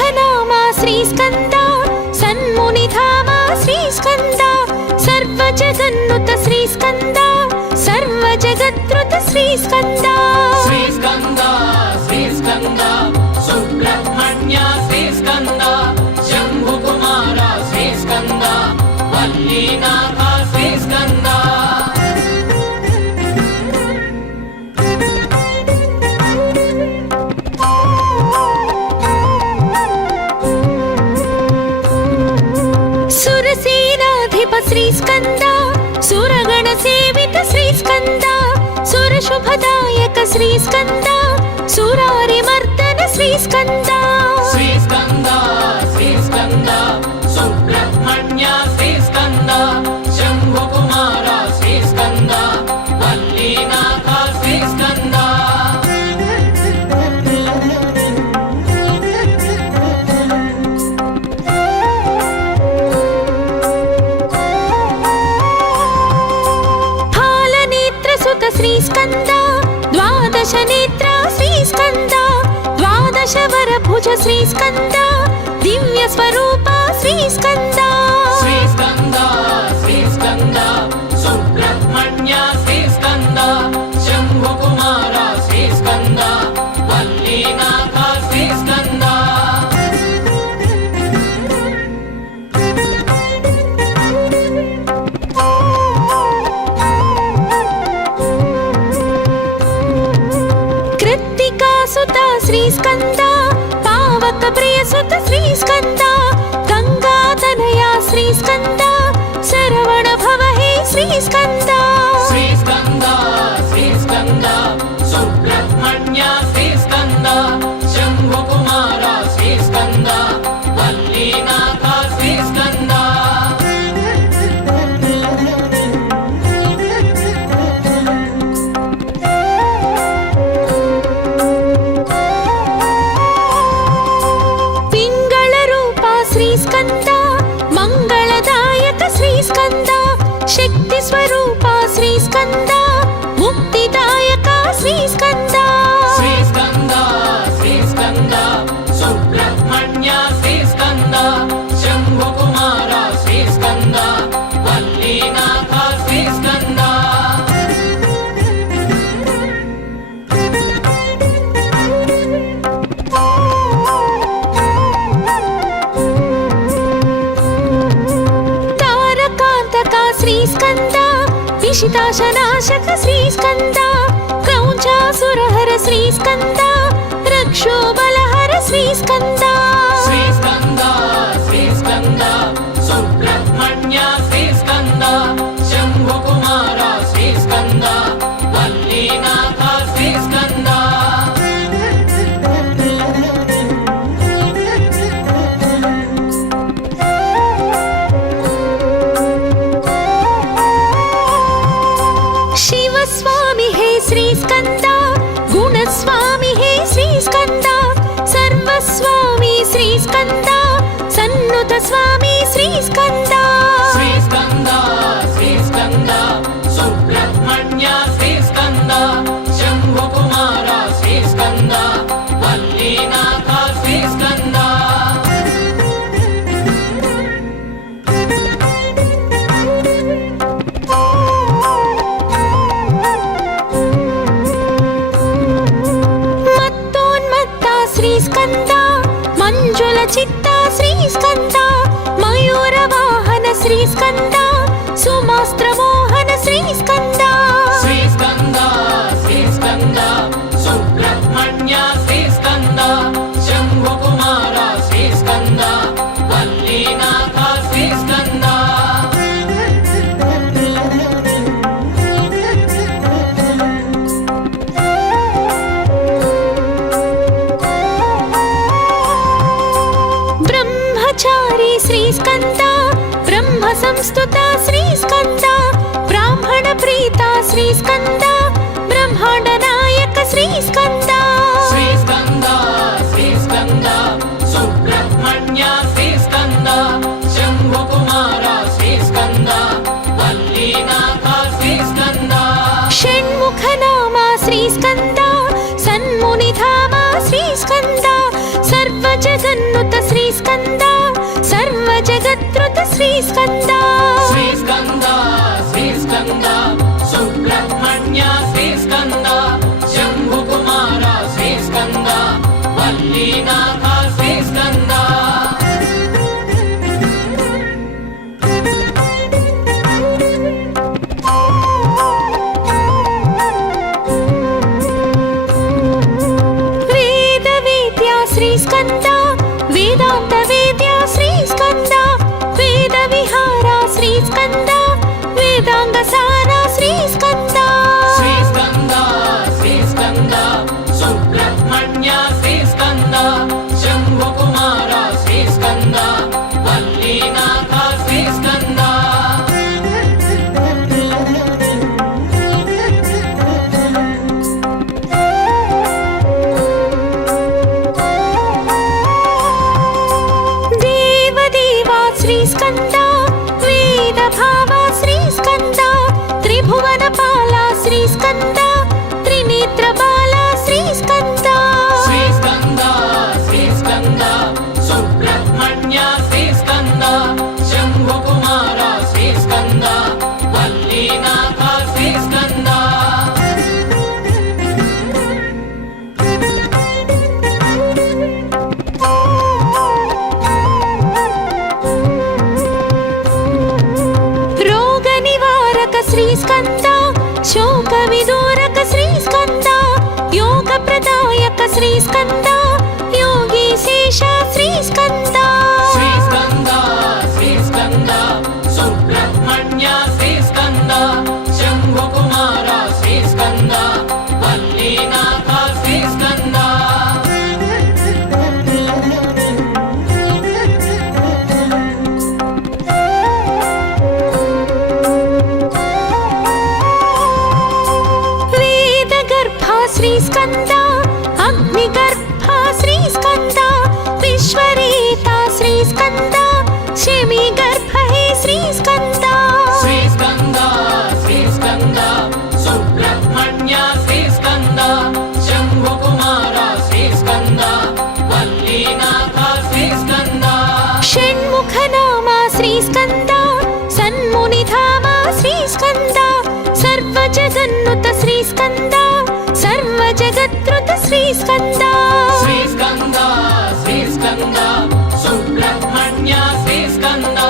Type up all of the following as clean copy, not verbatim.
षण्मुखनामा श्रीस्कन्द सन्मुनिधामा श्रीस्कन्द सर्वजगन्नुत श्रीस्कन्द सर्वजगत्रुत श्रीस्कन्द श्रीस्कन्द श्रीस्कन्द सुब्रह्मण्य श्रीस्कन्द शम्भुकुमार श्रीस्कन्द वल्लीनाथ श्रीस्कन्द सुरसेनाधिप श्रीस्कन्द सुरगण सेवित श्रीस्कन्द सुरशुभदायक श्रीस्कन्द सुरारिमर्दन श्रीस्कन्द श्रीस्कन्द श्रीस्कन्द सुब्रह्मण्य श्रीस्कन्द शम्भुकुमार श्रीस्कन्द वल्लीनाथ श्रीस्कन्द श्रीस्कन्द द्वादश नेत्र श्रीस्कन्द द्वादश वरभुज श्रीस्कन्द दिव्य स्वरूप श्रीस्कन्द श्रीस्कन्द श्रीस्कन्द सुब्रह्मण्य श्रीस्कन्द शम्भुकुमार श्रीस्कन्द वल्लीनाथ श्रीस्कन्द श्रीस्कन्द पावक प्रियसुत श्रीस्कन्द गंगातनया श्रीस्कन्द शरवण भव हे श्रीस्कन्द श्रीस्कन्द श्रीस्कन्द सुब्रह्मण्य श्रीस्कन्द शम्भुकुमार श्रीस्कन्द वल्लीनाथ श्रीस्कन्द मंगलदायक श्रीस्कन्द शक्ति स्वरूप श्रीस्कन्द मुक्तिदायक श्रीस्कन्द श्रीस्कन्द श्रीस्कन्द सुब्रह्मण्य श्रीस्कन्द शम्भुकुमार श्रीस्कन्द वल्लीनाथ श्रीस्कन्द श्रीस्कन्द विशिताशनाशक श्रीस्कन्द क्रौञ्चासुरहर श्रीस्कन्द रक्षोबलहर श्रीस्कन्द श्रीस्कन्द श्रीस्कन्द सुब्रह्मण्य श्रीस्कन्द शम्भुकुमार श्रीस्कन्द वल्लीनाथ श्रीस्कन्द श्रीस्कन्द गुणस्वामी हे श्रीस्कन्द सर्वस्वामी श्रीस्कन्द सन्नुत स्वामी श्रीस्कन्द श्रीस्कन्द श्रीस्कन्द सुब्रह्मण्य श्रीस्कन्द शम्भुकुमार श्रीस्कन्द वल्लीनाथ श्रीस्कन्द श्रीस्कन्द मंजुल चित्ता श्रीस्कन्द मयूरवाहन श्रीस्कन्द सुमास्त्र मोहन श्रीस्कन्द श्रीस्कन्द श्रीस्कन्द सुब्रह्मण्य श्रीस्कन्द शम्भुकुमार श्रीस्कन्द वल्लीनाथ श्रीस्कन्द श्रीस्कन्द ब्रह्म संस्तुता श्रीस्कन्द ब्राह्मण प्रीता श्रीस्कन्द ब्रह्मांड नायक श्रीस्कन्द श्रीस्कन्द श्रीस्कन्द सुब्रह्मण्य श्रीस्कन्द शम्भुकुमार श्रीस्कन्द वल्लीनाथ श्रीस्कन्द षण्मुखनामा श्रीस्कन्द सन्मुनिधामा श्रीस्कन्द सर्वजगन्नुत శ్రీస్కంద శ్రీస్కంద శ్రీస్కంద సుబ్రహ్మణ్య శ్రీస్కంద శంభుకుమార శ్రీస్కంద వల్లీనాథ శ్రీస్కంద వేద వేద్య శ్రీస్కంద వేదాంత వేద్య శ్రీస్కంద వేద విహార శ్రీస్కంద వేదాంగ సార శ్రీస్కంద శ్రీస్కంద శ్రీస్కంద సుబ్రహ్మణ్య శ్రీస్కంద శంభుకుమార శ్రీస్కంద వల్లీనాథ శ్రీస్కంద దేవదేవ శ్రీస్కంద వేద భావ శ్రీస్కంద త్రిభువన పాల శ్రీస్కంద త్రినేత్ర బాల శ్రీస్కంద శ్రీస్కంద శ్రీస్కంద సుబ్రహ్మణ్య శ్రీస్కంద శంభుకుమార శ్రీస్కంద వల్లీనాథ శ్రీస్కంద రోగ నివారక శ్రీస్కంద శోక విదూరక శ్రీస్కంద యోగ ప్రదాయక శ్రీస్కంద యోగీశేష శ్రీస్కంద శ్రీస్కంద శ్రీస్కంద సుబ్రహ్మణ్య శ్రీస్కంద శంభుకుమార శ్రీస్కంద వల్లీనాథ శ్రీస్కంద వేద గర్భ శ్రీస్కంద అగ్ని గర్భ శ్రీస్కంద విశ్వరేత శ్రీస్కంద శమి గర్భ హే శ్రీస్కంద శ్రీస్కంద శ్రీస్కంద సుబ్రహ్మణ్య శ్రీస్కంద శంభుకుమార శ్రీస్కంద వల్లీనాథ శ్రీస్కంద షణ్ముఖ నామ శ్రీస్కంద సన్మునిధామ శ్రీస్కంద సర్వ జగన్నుత శ్రీస్కంద సర్వ జగత్రుత శ్రీస్కంద శ్రీస్కంద శ్రీస్కంద సుబ్రహ్మణ్య శ్రీస్కంద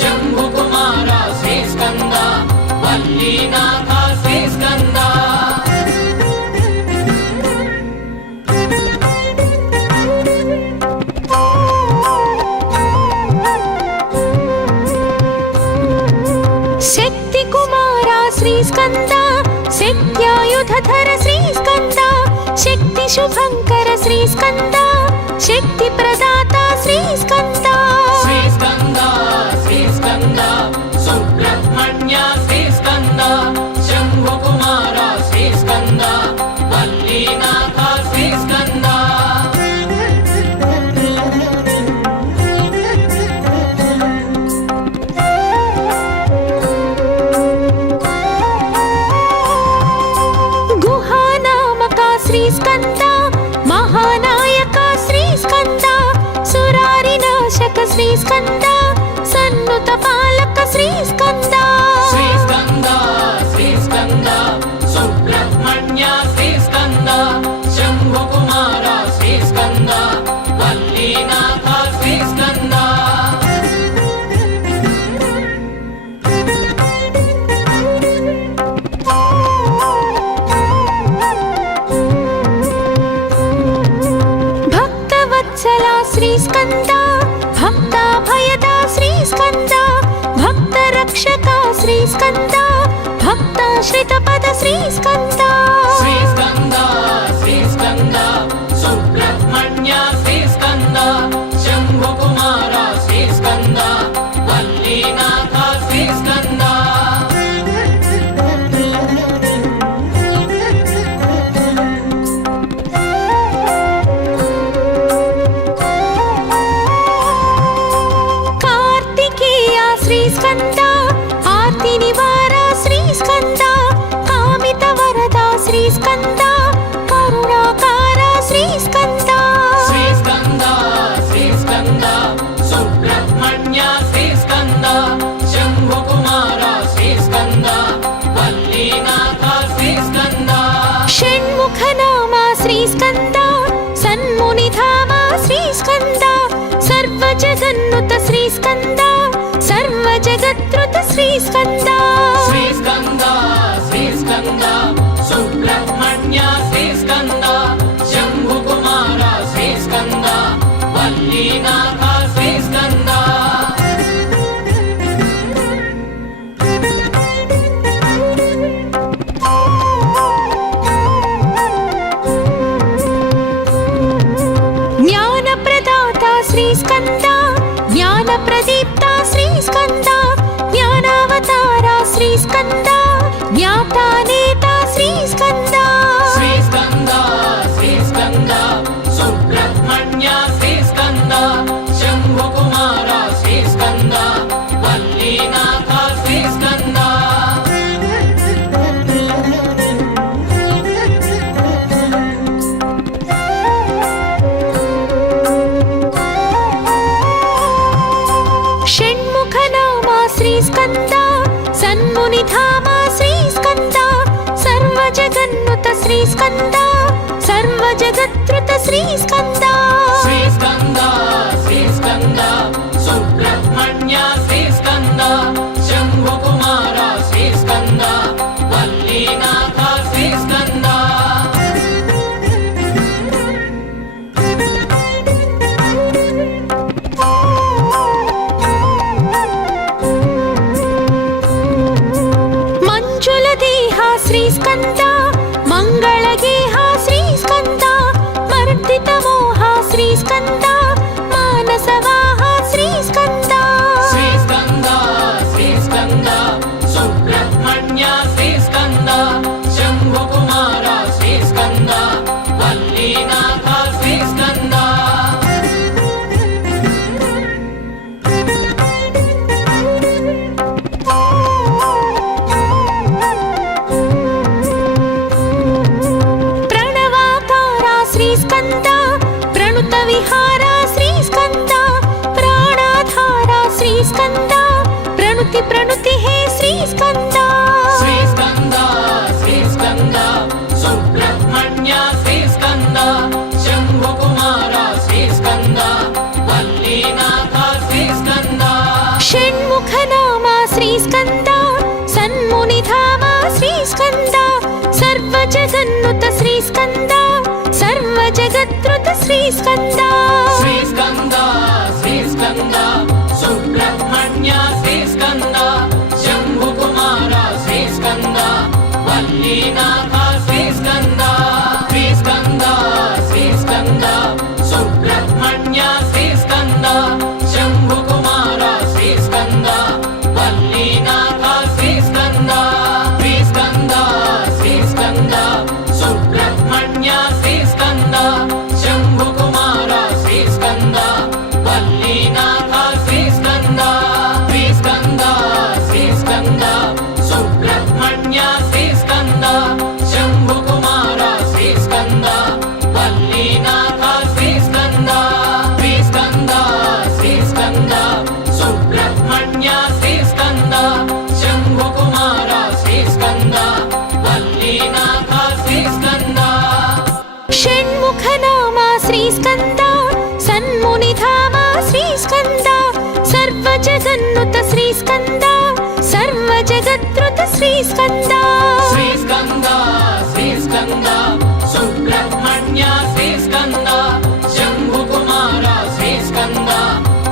శంభుకుమార శ్రీస్కంద వల్లీనాథ శ్రీస్కంద శక్తి కుమార శ్రీస్కంద శక్త్యాయుధర శ్రీస్కంద శక్తి శుభంకర శ్రీస్కంద శక్తి ప్రదాత శ్రీస్కంద శ్రీస్కంద శ్రీస్కంద సుబ్రహ్మణ్య శ్రీస్కంద శంభుకుమార శ్రీస్కంద వల్లీనాథ శ్రీస్కంద గుహానామక శ్రీస్కంద మహానాయక శ్రీస్కంద సురారినాశక శ్రీస్కంద సన్నుత పాలక శ్రీస్కంద శ్రీస్కంద శ్రీస్కంద సుబ్రహ్మణ్య శ్రీస్కంద శంభుకుమార శ్రీస్కంద వల్లీనాథ శ్రీస్కంద భక్తవత్సల శ్రీస్కంద భక్తాభయద శ్రీస్కంద భక్తరక్షక శ్రీస్కంద భక్తాశ్రిత పద శ్రీస్కంద శ్రీస్కంద శ్రీస్కంద సుబ్రహ్మణ్య శ్రీస్కంద శంభుకుమార శ్రీస్కంద వల్లీనాథ శ్రీస్కంద కార్తికేయ శ్రీస్కంద ఆర్తి నివార శ్రీస్కంద కామిత వరద శ్రీస్కంద కరుణాకార శ్రీస్కంద జగన్నుత శ్రీ స్కంద సర్వ జగత్రుత శ్రీ స్కంద శ్రీ స్కంద శ్రీ స్కంద సుబ్రహ్మణ్య శ్రీ స్కంద శంభు కుమార శ్రీ స్కంద వల్లీనాథ శ్రీ స్కంద జ్ఞానప్రదాత శ్రీ స్కంద జ్ఞాన ప్రదీప్త శ్రీ స్కంద జ్ఞానావతార శ్రీ స్కంద జ్ఞాతా నేత శ్రీ స్కంద శ్రీ స్కంద శ్రీ స్కంద సుబ్రహ్మణ్య శ్రీ స్కంద శంభు కుమార శ్రీ స్కంద వల్లీనాథ శ్రీ స్కంద షణ్ముఖనామ శ్రీ స్కంద సన్మునిధామ శ్రీ స్కంద సర్వ జగన్నుత శ్రీ స్కంద సర్వ జగత్రుత శ్రీ స్కంద శ్రీ స్కంద శ్రీ స్కంద సుబ్రహ్మణ్య శ్రీ స్కంద శంభు కుమార శ్రీ స్కంద వల్లీనాథ శ్రీ స్కంద మంజుల దేహ శ్రీ స్కంద మంగళగేహ శ్రీ స్కంద మర్దిత మోహ శ్రీ స్కంద మానసవాహ శ్రీ స్కంద శ్రీ స్కంద శ్రీ స్కంద సుబ్రహ్మణ్య శ్రీ స్కంద శంభు కుమార శ్రీ స్కంద వల్లీనాథ శ్రీ స్కంద ప్రణవాకార శ్రీ స్కంద ప్రణుత విహార శ్రీ స్కంద ప్రాణాధార శ్రీ స్కంద ప్రణుతి ప్రణుతి హే శ్రీ స్కంద శ్రీ స్కంద శ్రీ స్కంద సుబ్రహ్మణ్య శ్రీ స్కంద శంభు కుమార శ్రీ స్కంద వల్లీనాథ శ్రీ స్కంద షణ్ముఖనామ శ్రీ స్కంద సన్మునిధామ శ్రీ స్కంద సర్వ జగన్నుత శ్రీ స్కంద సర్వ జగత్రుత శ్రీ స్కంద శ్రీ స్కంద శ్రీ స్కంద సుబ్రహ్మణ్య శ్రీ స్కంద శంభు కుమార శ్రీ స్కంద వల్లీనాథ శ్రీ స్కంద శ్రీ స్కంద శ్రీ స్కంద సుబ్రహ్మణ్య శ్రీ స్కంద శంభు కుమార శ్రీ స్కంద వల్లీనాథ శ్రీ స్కంద శ్రీ స్కంద శ్రీ స్కంద సుబ్రహ్మణ్య శ్రీ స్కంద శంభు కుమార శ్రీ స్కంద వల్లీనాథ శ్రీ స్కంద శ్రీ స్కంద శ్రీ స్కంద సుబ్రహ్మణ్య శ్రీ స్కంద శంభు కుమార శ్రీ స్కంద వల్లీనాథ శ్రీ స్కంద శ్రీ స్కంద శ్రీ స్కంద సుబ్రహ్మణ్య శ్రీ స్కంద శంభు కుమార శ్రీ స్కంద వల్లీనాథ శ్రీ స్కంద షణ్ముఖనామ శ్రీ స్కంద సన్మునిధామ శ్రీ స్కంద సర్వ జగన్నుత శ్రీ స్కంద సర్వ జగత్రుత శ్రీ స్కంద శ్రీ స్కంద శ్రీ స్కంద సుబ్రహ్మణ్య శ్రీ స్కంద శంభు కుమార శ్రీ స్కంద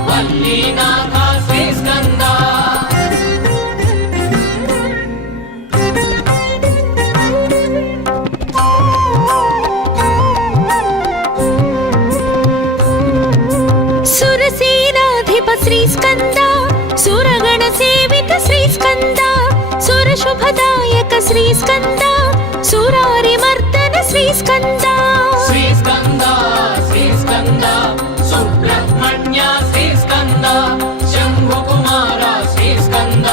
వల్లీనాథ శ్రీ స్కంద సురసేనాధిప శ్రీ స్కంద సురగణ సేవిత శ్రీ స్కంద సురశుభదాయక శ్రీ స్కంద సురారి మర్దన శ్రీ స్కంద శ్రీ స్కంద శ్రీ స్కంద సుబ్రహ్మణ్య శ్రీ స్కంద శంభు కుమార శ్రీ స్కంద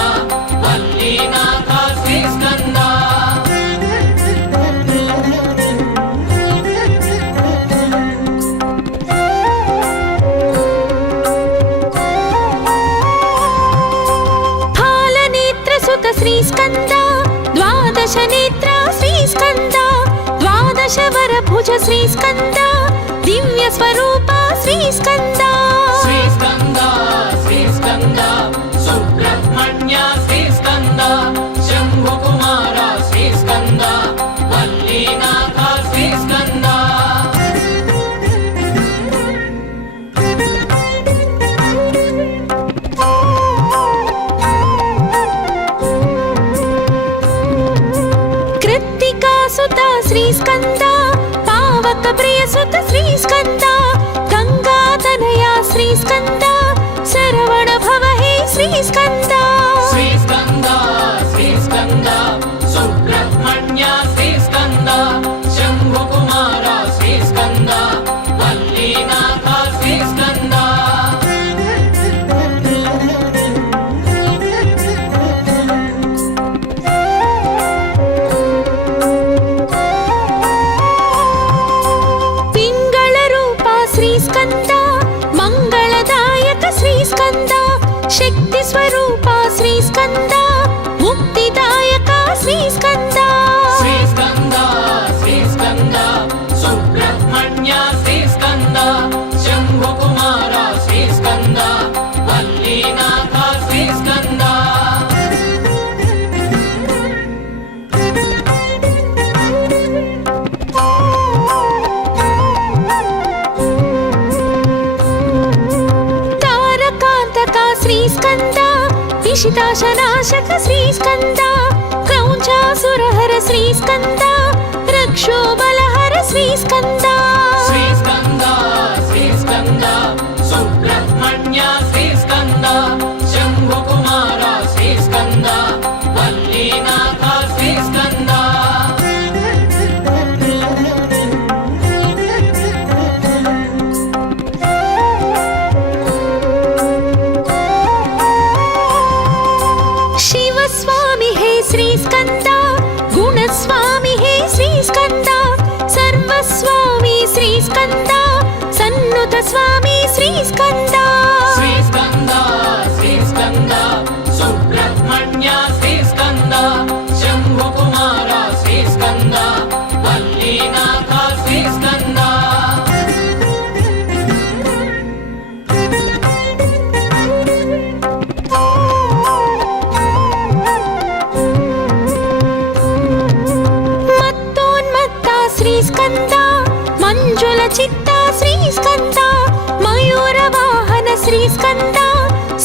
వల్లీనాథ శ్రీ స్కంద శ్రీ స్కంద ద్వాదశ నేత్ర శ్రీ స్కంద ద్వాదశ వర భుజ శ్రీ స్కంద దివ్య స్వరూప శ్రీ స్కంద శ్రీ స్కంద शम्भुकुमार श्रीस्कन्द वल्लीनाथ श्रीस्कन्द कृत्तिकासुत श्रीस्कन्द पावक प्रियसुत श्रीस्कन्द गङ्गातनया श्रीस्कन्द शरवण भव हे श्रीस्कन्द श्रीस्कन्द श्रीस्कन्द सुब्रह्मण्य श्रीस्कन्द शम्भुकुमार श्रीस्कन्द वल्लीनाथ श्रीस्कन्द पिङ्गळरूप श्रीस्कन्द मङ्गलदायक श्रीस्कन्द शक्ति स्वरूप श्रीस्कन्द मुक्तिदायक श्रीस्कन्द श्रीस्कन्द श्रीस्कन्द सुब्रह्मण्य श्रीस्कन्द शम्भुकुमार श्रीस्कन्द वल्लीनाथ श्रीस्कन्द तारकान्तक श्रीस्कन्द विशिताशनाशक श्रीस्कन्द क्रौञ्चासुरहर श्रीस्कन्द रक्षोबलहर श्रीस्कन्द श्रीस्कन्द श्रीस्कन्द सुब्रह्मण्य श्रीस्कन्द शम्भुकुमार श्रीस्कन्द वल्लीनाथ श्रीस्कन्द शिवस्वामी हे श्रीस्कन्द गुणस्वामी हे श्रीस्कन्द सर्वस्वामी श्रीस्कन्द सन्नुत स्वामी श्रीस्कन्द श्रीस्कन्द श्रीस्कन्द सुब्रह्मण्य श्रीस्कन्द शम्भुकुमार श्रीस्कन्द वल्लीनाथ श्रीस्कन्द मत्तोन्मत्त श्रीस्कन्द मञ्जुल चित्त श्रीस्कन्द मयूरवाहन श्रीस्कन्द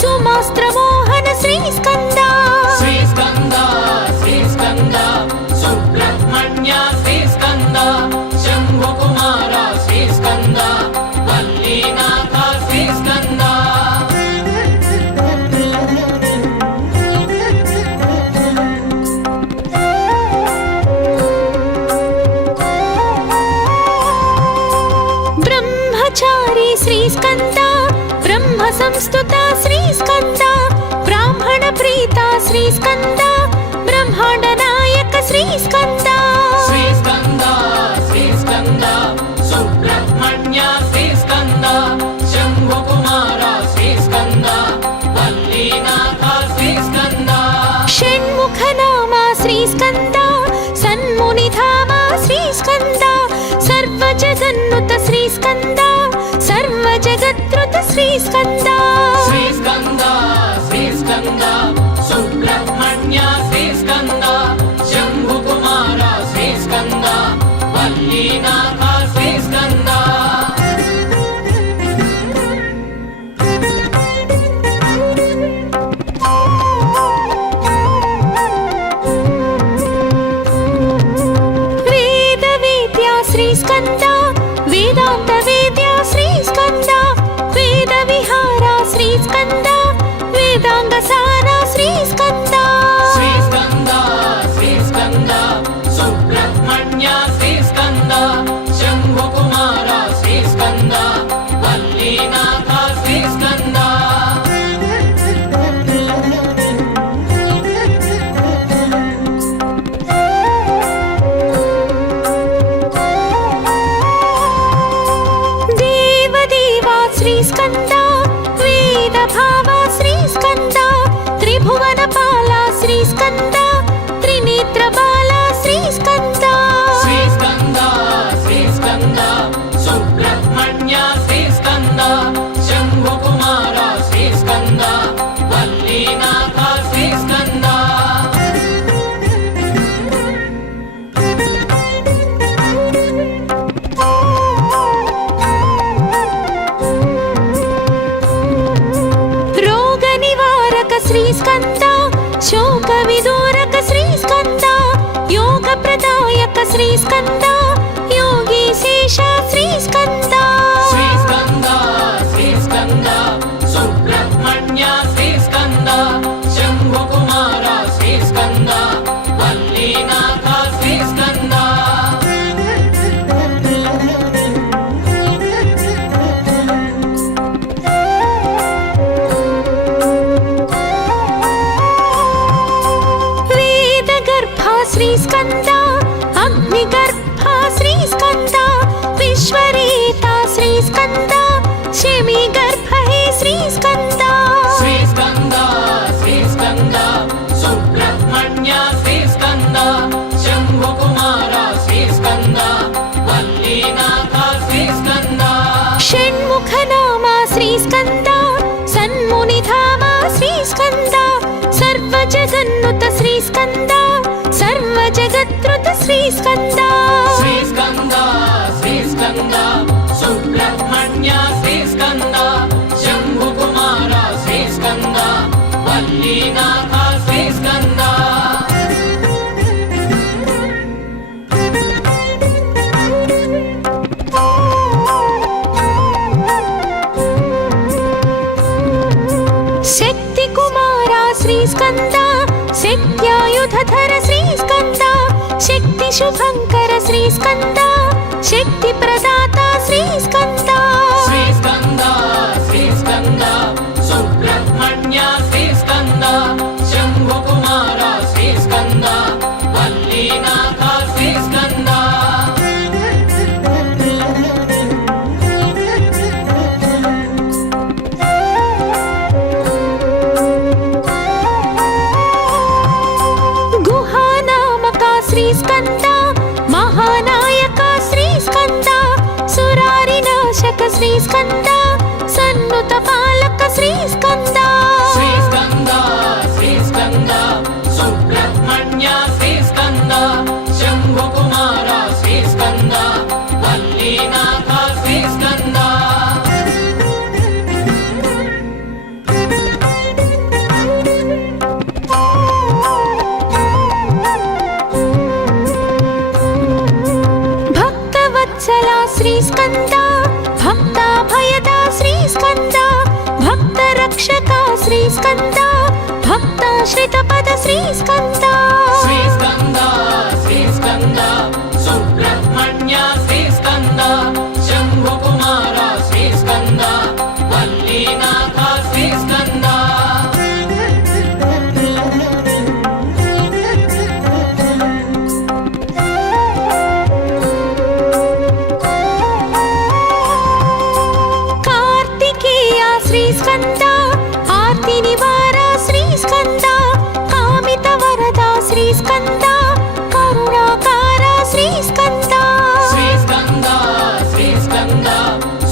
सुमास्त्रमोहन श्रीस्कन्द श्रीस्कन्द श्रीस्कन्द सुब्रह्मण्य श्रीस्कन्द शम्भुकुमार श्रीस्कन्द वल्लीनाथ श्रीस्कन्द ब्रह्मचारी श्रीस्कन्द ब्रह्म संस्तुत श्रीस्कन्द ब्राह्मण प्रीत श्रीस्कन्द ब्रह्माण्ड नायक श्रीस्कन्द श्रीस्कन्द श्रीस्कन्द सुब्रह्मण्य श्रीस्कन्द शम्भुकुमार श्रीस्कन्द वल्लीनाथ श्रीस्कन्द षण्मुख नाम श्रीस्कन्द सन्मुनिधाम श्रीस्कन्द सर्वजगन्नुत श्रीस्कन्द सर्वजगत्रुत श्रीस्कन्द श्रीस्कन्द श्रीस्कन्द सुब्रह्मण्य श्रीस्कन्द शम्भुकुमार श्रीस्कन्द वल्लीनाथ श्रीस्कन्द वेदवेद्या श्रीस्कन्द वेदान्त वेद्या श्रीस्कन्द वेदविहारा श्रीस्कन्द वेदाङ्गसारा श्रीस्कन्द श्रीस्कन्द श्रीस्कन्द सुब्रह्मण्य श्रीस्कन्द शम्भुकुमार श्रीस्कन्द वल्लीनाथ श्रीस्कन्द देवदेवा श्रीस्कन्द वेदभावा श्रीस्कन्द त्रिभुवनपाला श्रीस्कन्द त्रिनेत्रबाला श्रीस्कन्द श्रीस्कन्द श्रीस्कन्द सुब्रह्मण्य श्रीस्कन्द शम्भुकुमार श्रीस्कन्द वल्लीनाथ श्रीस्कन्द శ్రీస్కంద శోక విదూరక శ్రీస్కంద యోగ ప్రదాయక శ్రీస్కంద యోగీశేష శ్రీస్కంద శ్రీస్కంద శ్రీస్కంద సుబ్రహ్మణ్య శ్రీస్కంద శంభుకుమార శ్రీస్కంద వల్లీనాథ శ్రీస్కంద శ్రీస్కంద అగ్నిగర్భ శ్రీస్కంద విశ్వరేత శ్రీస్కంద శమీగర్భ హే శ్రీస్కంద శ్రీస్కంద శ్రీస్కంద సుబ్రహ్మణ్య శ్రీస్కంద శంభుకుమార శ్రీస్కంద వల్లీనాథ శ్రీస్కంద షణ్ముఖ నామ శ్రీస్కంద సన్మునిధామ శ్రీస్కంద సర్వజగన్నుత శ్రీస్కంద సర్వజగత్రుత శ్రీస్కంద శ్రీస్కంద శ్రీస్కంద సుబ్రహ్మణ్య శ్రీస్కంద శంభుకుమార శ్రీస్కంద వల్లీనాథ శ్రీస్కంద శక్తి కుమార శ్రీస్కంద శక్త్యాయుధర శ్రీస్కంద శక్తి శుభంకర శ్రీస్కంద శక్తి ప్రదాత శ్రీస్కంద శ్రీస్కంద శ్రీస్కంద సుబ్రహ్మణ్య శ్రీస్కంద శంభుకుమార శ్రీస్కంద వల్లీనాథ శ్రీస్కంద శ్రీస్కంద మహానాయక శ్రీస్కంద సురారినాశక శ్రీస్కంద సన్నుత పాలక శ్రీస్కంద శ్రీస్కంద శ్రీస్కంద సుబ్రహ్మణ్య శ్రీస్కంద శంభుకుమార శ్రీస్కంద వల్లీనాథ శ్రీస్కంద శ్రీస్కంద భక్తాభయద శ్రీస్కంద భక్తరక్షక శ్రీస్కంద భక్తాశ్రిత పద శ్రీస్కంద శ్రీస్కంద శ్రీస్కంద సుబ్రహ్మణ్య శ్రీస్కంద శంభుకుమార శ్రీస్కంద వల్లీనాథ శ్రీస్కంద శ్రీస్కంద ఆర్తి నివార శ్రీస్కంద కామిత వరద శ్రీస్కంద కరుణాకార శ్రీస్కంద శ్రీస్కంద శ్రీస్కంద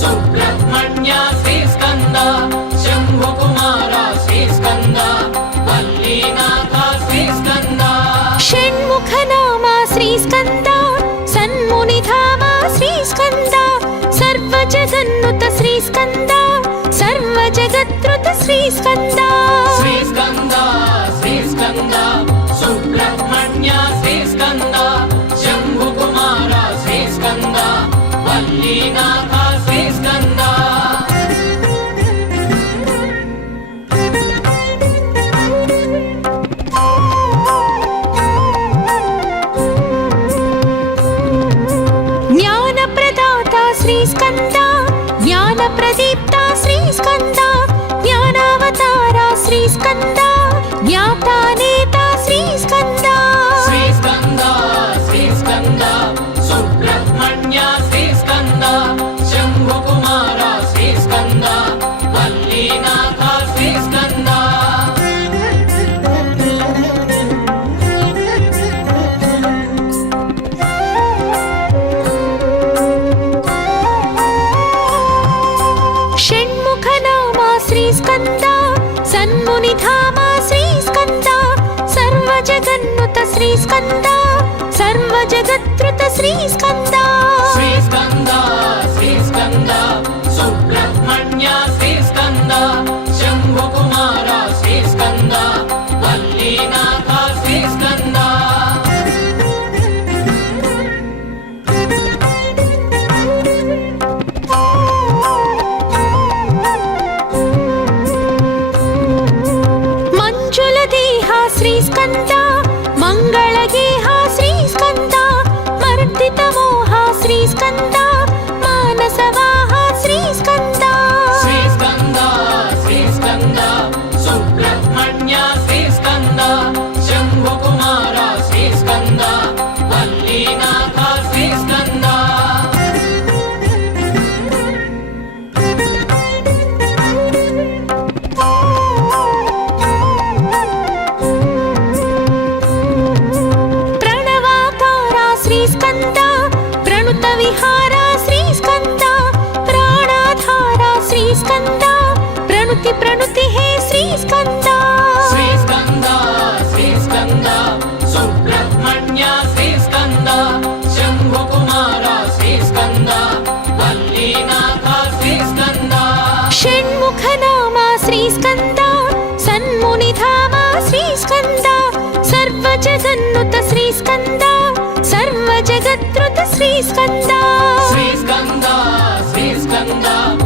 సుబ్రహ్మణ్య శ్రీస్కంద శంభుకుమార శ్రీస్కంద వల్లీనాథ శ్రీస్కంద షణ్ముఖ నామ శ్రీస్కంద సన్మునిధామ శ్రీస్కంద సర్వజగన్నుత శ్రీస్కంద సర్వజగత్రుత శ్రీస్కంద శ్రీస్కంద శ్రీస్కంద సుబ్రహ్మణ్య శ్రీస్కంద శంభుకుమార శ్రీస్కంద వల్లీనాథ శ్రీస్కంద జ్ఞానప్రదాత శ్రీస్కంద జ్ఞాన ప్రదీప్త శ్రీస్కంద జ్ఞానావతార శ్రీస్కంద జ్ఞాతానేత శ్రీస్కంద శ్రీస్కంద శ్రీస్కంద సుబ్రహ్మణ్య శ్రీస్కంద శంభుకుమార శ్రీస్కంద వల్లీనాథ శ్రీస్కంద షణ్ముఖ నామ శ్రీస్కంద సన్మునిధామ శ్రీస్కంద సర్వజగన్నుత శ్రీస్కంద సర్వజగత్రుత శ్రీస్కంద శ్రీస్కంద శ్రీస్కంద సుబ్రహ్మణ్య శ్రీస్కంద శంభుకుమార శ్రీస్కంద स्कंद प्रणुति प्रणुति हे श्री स्कंद श्रीस्कन्द श्रीस्कन्द सुब्रह्मण्य श्रीस्कन्द शम्भुकुमार श्रीस्कन्द वल्लीनाथ श्रीस्कन्द षण्मुख नाम श्री स्कंद सन्मुनिधाम श्री स्कंद सर्वजगन्नुत श्री स्कंद सर्वजगत्रुत श्री स्कंद श्रीस्कन्द श्रीस्कन्द